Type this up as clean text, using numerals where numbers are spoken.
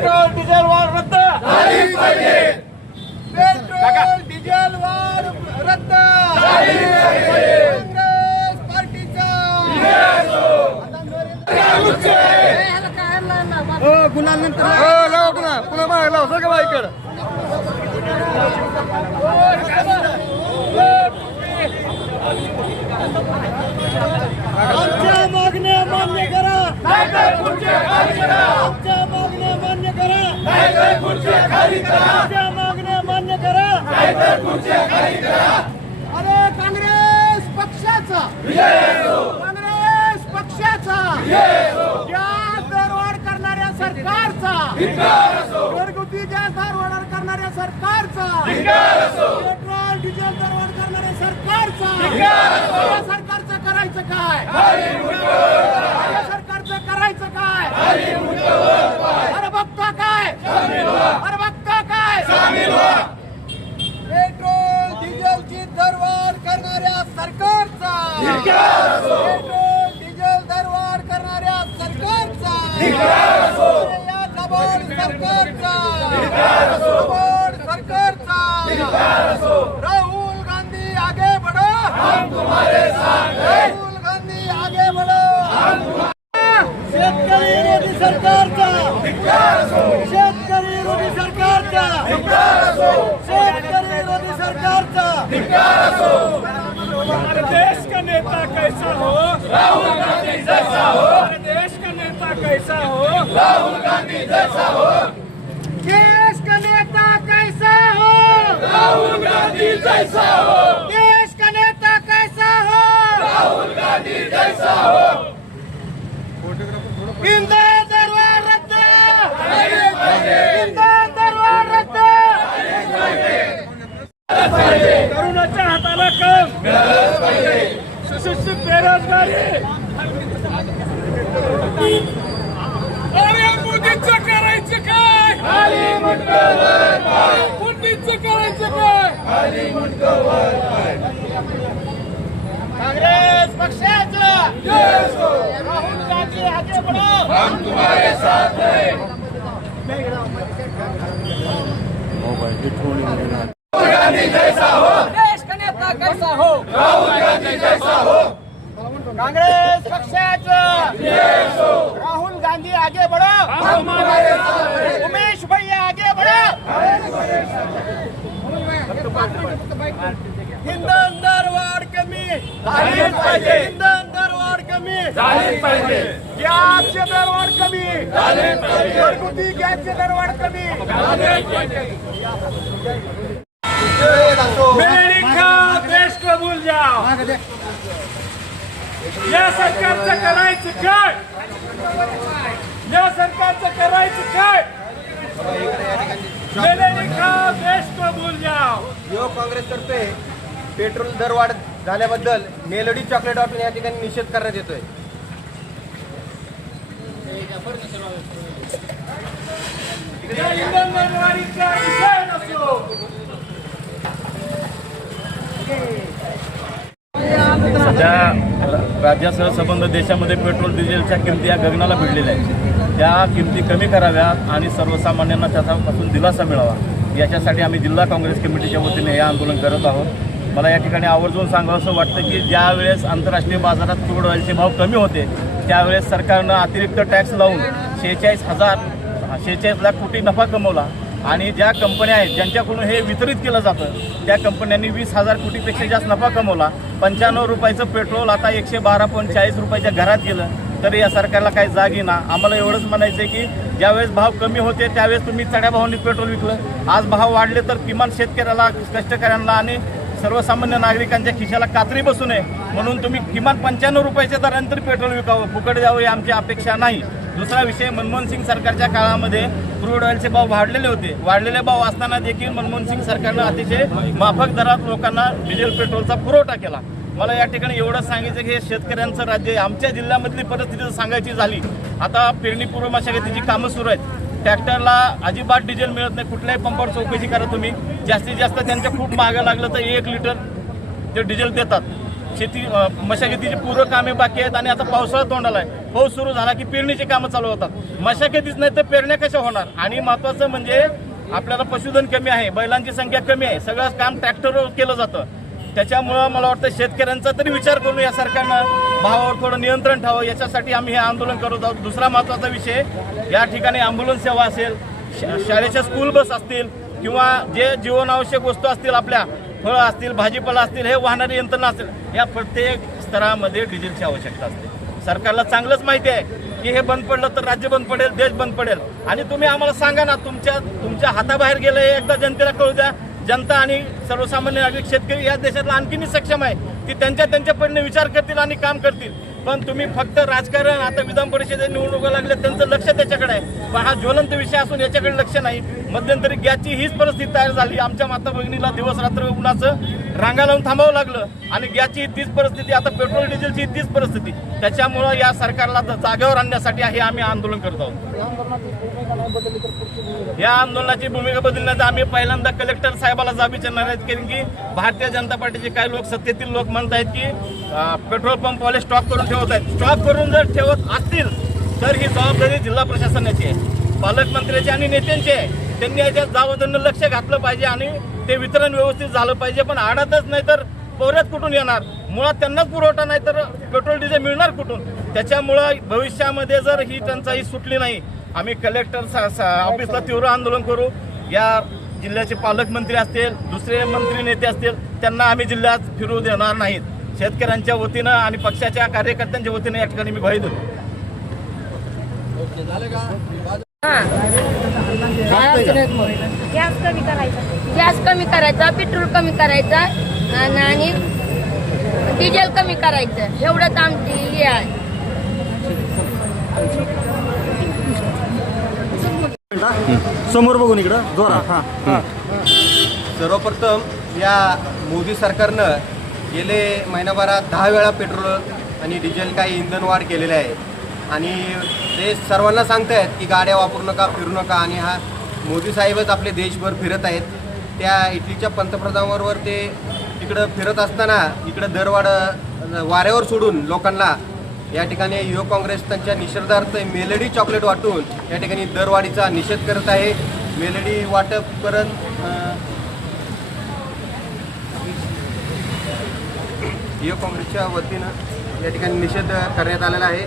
Diesel वाढ रद्द झालीच पाहिजे. पेट्रोल डिझेल वाढ रद्द झालीच पाहिजे. काँग्रेस पार्टीचा गुलाल नंतर पुन्हा मागे लाव सगळं बाईकडं आमच्या मागण्या मान्य करा. आमच्या मागण्या मान्य करा. आमच्या मागण्या मान्य करा. अरे काँग्रेस पक्षाचा काँग्रेस पक्षाचा गॅस दरवाढ करणाऱ्या सरकारचा घरगुती गॅस दरवाढ करणाऱ्या सरकारचा पेट्रोल डिझेल दरवाढ करणाऱ्या सरकारचा या सरकारचं करायचं काय या सरकारचं करायचं काय अरे बघता काय अरे बघता काय पेट्रोल डिझेलची दरवाढ करणाऱ्या सरकारचा पेट्रोल डिझेल दरवाढ करणाऱ्या सरकारचा या दबाड सरकारचा दबाड सरकारचा राहुल गांधी आगे बढ़ो हम तुम्हारे साथ हैं. राहुल गांधी आगे बढ़ो. शेतकरी विरोधी सरकारचा शेतकरी विरोधी सरकारचा शेतकरी विरोधी सरकारचा हमारे देश का नेता कैसा हो राहुल गांधी जैसा हो. हमारे देश का नेता कैसा हो राहुल गांधी जैसा हो. देश का नेता कैसा हो राहुल गांधी जैसा हो. देश का नेता कैसा हो राहुल गांधी जैसा हो. इंधन दरवाढ रद्द इंधन दरवाढ रद्द तरुणाच्या हाताला काम सुशिक्षित बेरोजगारी अरे मोदींचं करायचं काय मोदींचं करायचं काय काँग्रेस पक्षाचा राहुल गांधी आगे बढ़ो हम तुम्हारे साथ हैं. राहुल गांधी जैसा हो. देश का नेता कैसा हो राहुल गांधी जैसा हो. कांग्रेस पक्षाचा राहुल गांधी आगे बढ़ो हम तुम्हारे साथ हैं. उमेश भैया आगे बढ़ो इंधन दरवाढ कमी झालीच पाहिजे. इंधन दरवाढ कमी झालीच पाहिजे. गॅसचे दरवाढ कमी झालीच पाहिजे. घरगुती गॅसचे दरवाढ कमी मेरे खाओ देश को भूल जाओ या सरकारचं करायचं काय या सरकारचं करायचं काय मेरे खाओ देश को भूल जाओ. युवक काँग्रेसतर्फे पेट्रोल दरवाढ झाल्याबद्दल मेलोडी चॉकलेट वाटून या ठिकाणी निषेध करण्यात येतोय. या इंधन दरवाढीचा विषय नसतो. सध्या राज्यासह संबंध देशामध्ये पेट्रोल डिझेलच्या किमती या गगनाला भिडलेल्या आहेत. त्या किमती कमी कराव्यात आणि सर्वसामान्यांना त्याच्यापासून दिलासा मिळावा याच्यासाठी आम्ही जिल्हा काँग्रेस कमिटीच्या वतीने हे आंदोलन करत आहोत. मला या ठिकाणी आवर्जून सांगावं असं वाटतं की ज्यावेळेस आंतरराष्ट्रीय बाजारात क्रूड ऑइलचे भाव कमी होते त्यावेळेस सरकारनं अतिरिक्त टॅक्स लावून 46 लाख कोटी नफा कमवला आणि ज्या कंपन्या आहेत ज्यांच्याकडून हे वितरित केलं जातं त्या कंपन्यांनी 20,000 कोटीपेक्षा जास्त नफा कमवला. 95 रुपयाचं पेट्रोल आता 112.40 रुपयाच्या घरात गेलं तर या सरकारला काही जाग येईना. आम्हाला एवढंच म्हणायचं आहे की ज्यावेळेस भाव कमी होते त्यावेळेस तुम्ही चढ्या भावाने पेट्रोल विकलं. आज भाव वाढले तर किमान शेतकऱ्याला कष्टकऱ्यांना आणि सर्वसामान्य नागरिकांच्या खिशाला कात्री बसू नये म्हणून तुम्ही किमान 95 रुपयाच्या दराने तरी पेट्रोल विकावं. फुकट द्यावं ही आमची अपेक्षा नाही. दुसरा विषय, मनमोहन सिंग सरकारच्या काळामध्ये क्रूड ऑइलचे भाव वाढलेले होते. वाढलेले भाव असताना देखील मनमोहन सिंग सरकारनं अतिशय माफक दरात लोकांना डिझेल पेट्रोलचा पुरवठा केला. मला या ठिकाणी एवढं सांगायचं की हे शेतकऱ्यांचं राज्य आहे. आमच्या जिल्ह्यामधली परिस्थिती सांगायची झाली, आता पेरणीपूर्व मशागतीची कामं सुरू आहेत. ट्रॅक्टरला अजिबात डिझेल मिळत नाही. कुठल्याही पंपावर चौकशी करा तुम्ही, जास्तीत जास्त त्यांच्या खूप महागं लागलं तर 1 लिटर ते डिझेल देतात. शेती मशागतीची पूर्व कामे बाकी आहेत आणि आता पावसाळा तोंडाला आहे. पाऊस सुरू झाला की पेरणीची कामं चालू होतात. मशागतीच नाही तर पेरण्या कशा होणार? आणि महत्त्वाचं म्हणजे आपल्याला पशुधन कमी आहे, बैलांची संख्या कमी आहे, सगळं काम ट्रॅक्टरवर केलं जातं. त्याच्यामुळं मला वाटतं शेतकऱ्यांचा तरी विचार करून या सरकारनं भावावर थोडं नियंत्रण ठेवावं, याच्यासाठी आम्ही हे आंदोलन करत आहोत. दुसरा महत्त्वाचा विषय, या ठिकाणी ॲम्ब्युलन्स सेवा असेल, शाळेच्या स्कूल बस असतील किंवा जे जीवनावश्यक वस्तू असतील, आपल्या फळं असतील, भाजीपाला असतील, हे वाहणारी यंत्रणा असतील, या प्रत्येक स्तरामध्ये डिझेलची आवश्यकता असते. सरकारला चांगलंच माहिती आहे की हे बंद पडलं तर राज्य बंद पडेल, देश बंद पडेल. आणि तुम्ही आम्हाला सांगा ना, तुमच्या हाताबाहेर गेलं हे एकदा जनतेला कळू द्या. जनता आणि सर्वसामान्य नागरिक शेतकरी या देशातला आणखीनही सक्षम आहे की त्यांच्या परीने विचार करतील आणि काम करतील. पण तुम्ही फक्त राजकारण, आता विधान परिषदेच्या निवडणुका लागल्या त्यांचं लक्ष त्याच्याकडे आहे, पण हा ज्वलंत विषय असून याच्याकडे लक्ष नाही. मध्यंतरी गॅसची हीच परिस्थिती तयार झाली. आमच्या माता भगिनीला दिवस रात्र उन्हाचं रांगा लावून थांबावं लागलं आणि गॅसची तीच परिस्थिती, आता पेट्रोल डिझेलची तीच परिस्थिती. त्याच्यामुळं या सरकारला जागेवर आणण्यासाठी हे आम्ही आंदोलन करत आहोत. या आंदोलनाची भूमिका बदलण्याचा आम्ही पहिल्यांदा कलेक्टर साहेबाला जाब विचारणार आहेत, कारण की भारतीय जनता पार्टीचे काही लोक, सत्तेतील लोक म्हणत आहेत की पेट्रोल पंपवाले स्टॉक करून ठेवत आहेत. स्टॉक करून जर ठेवत असतील तर ही जबाबदारी जिल्हा प्रशासनाची आहे, पालकमंत्र्याची आणि नेत्यांची आहे. त्यांनी याच्या जबाबदारीनं लक्ष घातलं पाहिजे आणि ते वितरण व्यवस्थित झालं पाहिजे. पण आडतच नाही तर पोऱ्यात कुठून येणार? मुळात त्यांनाच पुरवठा नाही तर पेट्रोल डिझेल मिळणार कुठून? त्याच्यामुळं भविष्यामध्ये जर ही टंचाई सुटली नाही, आम्ही कलेक्टर ऑफिसला तीव्र आंदोलन करू. या जिल्ह्याचे पालकमंत्री असतील, दुसरे मंत्री नेते असतील, त्यांना आम्ही जिल्ह्यात फिरू देणार नाहीत. शेतकऱ्यांच्या वतीनं आणि पक्षाच्या कार्यकर्त्यांच्या वतीनं या ठिकाणी मी ग्वाही देतो. गॅस कमी करायचा, पेट्रोल कमी करायचा आणि डिझेल कमी करायचं, एवढंच आमची हे आहे. समोर बघून इकडं जोरा. सर्वप्रथम या मोदी सरकारनं गेले महिनाभरात 10 वेळा पेट्रोल आणि डिझेल काही इंधन वाढ केलेले आहे आणि ते सर्वांना सांगतायत की गाड्या वापरू नका, फिरू नका. आणि हा मोदी साहेबच आपले देशभर फिरत आहेत. त्या इटलीच्या पंतप्रधानाबरोबर ते तिकडं फिरत असताना इकडं दरवाढ वाऱ्यावर सोडून लोकांना या ठिकाणी युवक काँग्रेस त्यांच्या निषेधार्थ मेलडी चॉकलेट वाटून या ठिकाणी दरवाढीचा निषेध करत आहे. मेलडी वाटप करत युवक काँग्रेसच्या वतीनं या ठिकाणी निषेध करण्यात आलेला आहे.